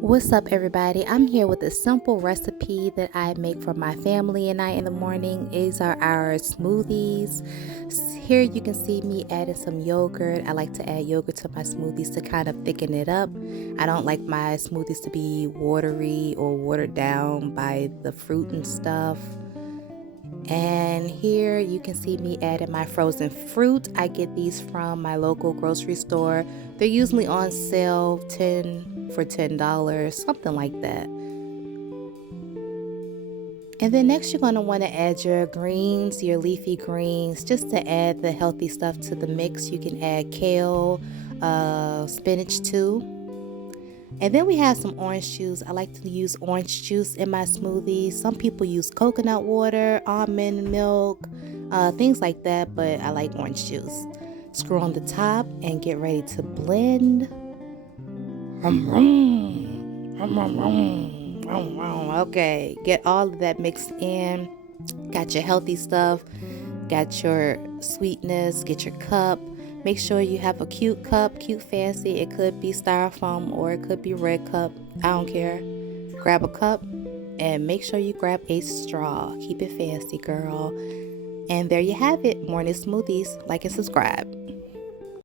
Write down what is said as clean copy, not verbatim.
What's up, everybody? I'm here with a simple recipe that I make for my family and I in the morning. These are our smoothies. Here you can see me adding some yogurt. I like to add yogurt to my smoothies to kind of thicken it up. I don't like my smoothies to be watery or watered down by the fruit and stuff. And here you can see me adding my frozen fruit. I get these from my local grocery store. They're usually on sale 10 for $10, something like that. And then next you're going to want to add your greens, your leafy greens, just to add the healthy stuff to the mix. You can add kale, spinach too. And then we have some orange juice. I like to use orange juice in my smoothies. Some people use coconut water, almond milk, things like that, but I like orange juice. Screw on the top and get ready to blend. Okay, get all of that mixed in. Got your healthy stuff, got your sweetness, get your cup. Make sure you have a cute cup, cute fancy. It could be styrofoam or it could be red cup. I don't care. Grab a cup and make sure you grab a straw. Keep it fancy, girl. And there you have it. Morning smoothies. Like and subscribe.